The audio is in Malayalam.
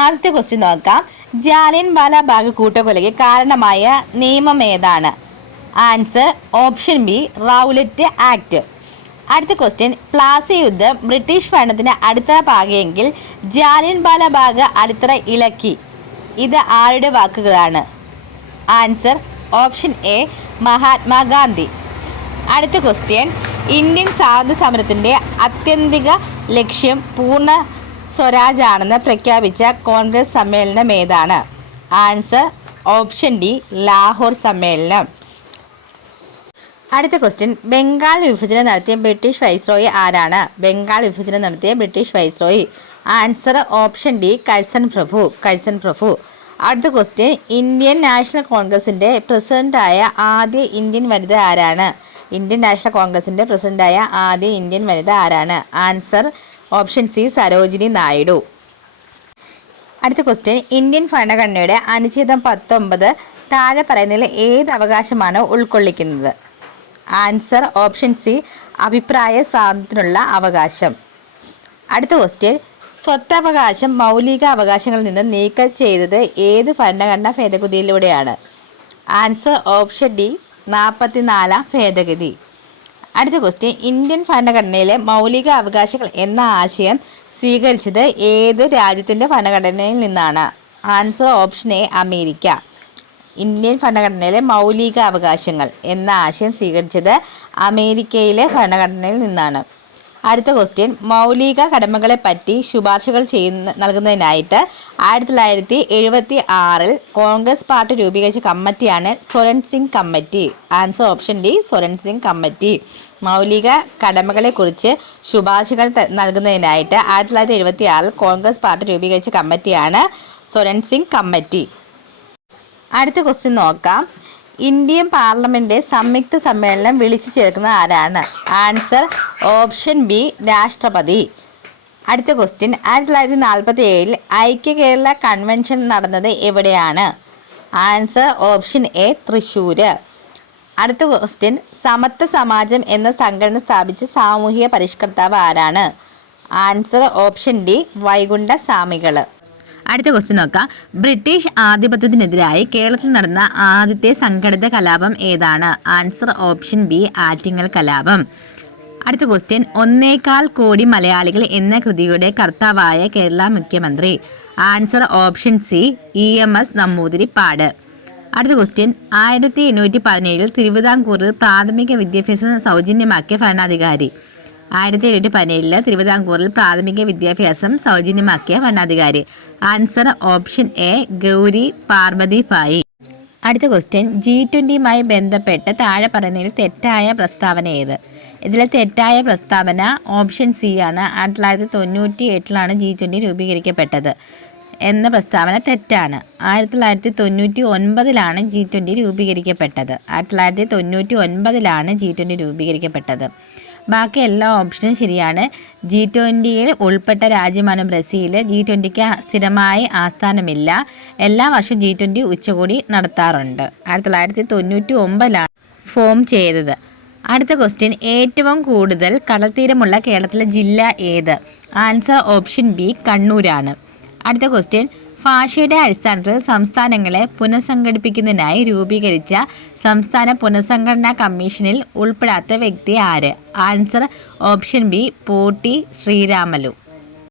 ആദ്യത്തെ ക്വസ്റ്റ്യൻ നോക്കാം. ജാലിയൻ വാല ബാഗ് കൂട്ടക്കൊലയ്ക്ക് കാരണമായ നിയമം ഏതാണ്? Answer option B Rowlatt act. അടുത്ത ക്വസ്റ്റ്യൻ, പ്ലാസി യുദ്ധം ബ്രിട്ടീഷ് ഭരണത്തിന് അടിത്തറ പാകിയെങ്കിൽ ജാലിയൻ വാല ബാഗ് അടിത്തറ ഇളക്കി. ഇത് ആരുടെ വാക്കുകളാണ്? Answer option A Mahatma Gandhi. അടുത്ത ക്വസ്റ്റ്യൻ, ഇന്ത്യൻ സ്വാതന്ത്ര്യ സമരത്തിൻ്റെ ആത്യന്തിക ലക്ഷ്യം പൂർണ്ണ സ്വരാജ് ആണെന്ന് പ്രഖ്യാപിച്ച കോൺഗ്രസ് സമ്മേളനം ഏതാണ്? ആൻസർ ഓപ്ഷൻ ഡി ലാഹോർ സമ്മേളനം. അടുത്ത ക്വസ്റ്റ്യൻ, ബംഗാൾ വിഭജനം നടത്തിയ ബ്രിട്ടീഷ് വൈസ്രോയി ആരാണ്? ബംഗാൾ വിഭജനം നടത്തിയ British viceroy. Answer option D Curzon പ്രഭു. അടുത്ത ക്വസ്റ്റ്യൻ, ഇന്ത്യൻ നാഷണൽ കോൺഗ്രസിൻ്റെ പ്രസിഡന്റായ ആദ്യ ഇന്ത്യൻ വനിത ആരാണ്? ഇന്ത്യൻ നാഷണൽ കോൺഗ്രസിൻ്റെ പ്രസിഡന്റായ ആദ്യ ഇന്ത്യൻ വനിത ആരാണ്? Answer option C Sarojini Naidu. അടുത്ത ക്വസ്റ്റ്യൻ, ഇന്ത്യൻ ഭരണഘടനയുടെ അനുച്ഛേദം 19 താഴെ പറയുന്നതിൽ ഏത് അവകാശമാണ് ഉൾക്കൊള്ളിക്കുന്നത്? ആൻസർ ഓപ്ഷൻ സി അഭിപ്രായ സ്വാതന്ത്ര്യത്തിനുള്ള അവകാശം. അടുത്ത ക്വസ്റ്റ്യൻ, സ്വത്തവകാശം മൗലിക അവകാശങ്ങളിൽ നിന്ന് നീക്കം ചെയ്തത് ഏത് ഭരണഘടനാ ഭേദഗതിയിലൂടെയാണ്? ആൻസർ ഓപ്ഷൻ ഡി 44-ാം ഭേദഗതി. അടുത്ത ക്വസ്റ്റ്യൻ, ഇന്ത്യൻ ഭരണഘടനയിലെ മൗലിക അവകാശങ്ങൾ എന്ന ആശയം സ്വീകരിച്ചത് ഏത് രാജ്യത്തിൻ്റെ ഭരണഘടനയിൽ നിന്നാണ്? Answer option A America. Indian ഭരണഘടനയിലെ മൗലിക അവകാശങ്ങൾ എന്ന ആശയം സ്വീകരിച്ചത് അമേരിക്കയിലെ ഭരണഘടനയിൽ നിന്നാണ്. അടുത്ത ക്വസ്റ്റ്യൻ, മൗലിക കടമകളെപ്പറ്റി ശുപാർശകൾ നൽകുന്നതിനായിട്ട് 1976 കോൺഗ്രസ് പാർട്ടി രൂപീകരിച്ച കമ്മിറ്റിയാണ് Swaran Singh committee. Answer option D Swaran Singh committee. മൗലിക കടമകളെക്കുറിച്ച് ശുപാർശകൾ നൽകുന്നതിനായിട്ട് 1976 കോൺഗ്രസ് പാർട്ടി രൂപീകരിച്ച കമ്മിറ്റിയാണ് സ്വരൺ സിംഗ് കമ്മിറ്റി. അടുത്ത ക്വസ്റ്റ്യൻ നോക്കാം. ഇന്ത്യൻ പാർലമെൻറ്റ് സംയുക്ത സമ്മേളനം വിളിച്ചു ചേർക്കുന്ന ആരാണ്? ആൻസർ ഓപ്ഷൻ ബി രാഷ്ട്രപതി. അടുത്ത ക്വസ്റ്റ്യൻ, 1947 ഐക്യ കേരള കൺവെൻഷൻ നടന്നത് എവിടെയാണ്? Answer option A Thrissur. അടുത്ത ക്വസ്റ്റ്യൻ, സമത്വ സമാജം എന്ന സംഘടന സ്ഥാപിച്ച സാമൂഹിക പരിഷ്കർത്താവ് ആരാണ്? ആൻസർ ഓപ്ഷൻ ഡി വൈകുണ്ഠ സ്വാമികൾ. അടുത്ത ക്വസ്റ്റ്യൻ നോക്കാം. ബ്രിട്ടീഷ് ആധിപത്യത്തിനെതിരായി കേരളത്തിൽ നടന്ന ആദ്യത്തെ സംഘടിത കലാപം ഏതാണ്? ആൻസർ ഓപ്ഷൻ ബി ആറ്റിങ്ങൽ കലാപം. അടുത്ത ക്വസ്റ്റ്യൻ, 1.25 കോടി മലയാളികൾ എന്ന കൃതിയുടെ കർത്താവായ കേരള മുഖ്യമന്ത്രി? Answer option C EMS Namboodiripad. അടുത്ത ക്വസ്റ്റ്യൻ, 1817 തിരുവിതാംകൂറിൽ പ്രാഥമിക വിദ്യാഭ്യാസം സൗജന്യമാക്കിയ ഭരണാധികാരി? 1817 തിരുവിതാംകൂറിൽ പ്രാഥമിക വിദ്യാഭ്യാസം സൗജന്യമാക്കിയ ഭരണാധികാരി? Answer option A Gowri Parvathi Bayi. അടുത്ത ക്വസ്റ്റ്യൻ, G20യുമായി ബന്ധപ്പെട്ട് താഴെ പറയുന്നതിൽ തെറ്റായ പ്രസ്താവന ഏത്? ഇതിലെ തെറ്റായ പ്രസ്താവന ഓപ്ഷൻ സി ആണ്. 1998 G20 രൂപീകരിക്കപ്പെട്ടത് എന്ന പ്രസ്താവന തെറ്റാണ്. 1999 G20 രൂപീകരിക്കപ്പെട്ടത്. 1999 G20 രൂപീകരിക്കപ്പെട്ടത്. ബാക്കി എല്ലാ ഓപ്ഷനും ശരിയാണ്. G20യിൽ ഉൾപ്പെട്ട രാജ്യമാണ് ബ്രസീൽ. G20ക്ക് സ്ഥിരമായി ആസ്ഥാനമില്ല. എല്ലാ വർഷവും G20 ഉച്ചകോടി നടത്താറുണ്ട്. 1999 ഫോം ചെയ്തത്. അടുത്ത ക്വസ്റ്റ്യൻ, ഏറ്റവും കൂടുതൽ കടൽത്തീരമുള്ള കേരളത്തിലെ ജില്ല ഏത്? ആൻസർ ഓപ്ഷൻ ബി കണ്ണൂരാണ്. അടുത്ത ക്വസ്റ്റ്യൻ, ഭാഷയുടെ അടിസ്ഥാനത്തിൽ സംസ്ഥാനങ്ങളെ പുനഃസംഘടിപ്പിക്കുന്നതിനായി രൂപീകരിച്ച സംസ്ഥാന പുനഃസംഘടനാ കമ്മീഷനിൽ ഉൾപ്പെടാത്ത വ്യക്തി ആര്? ആൻസർ ഓപ്ഷൻ ബി പോട്ടി ശ്രീരാമലു.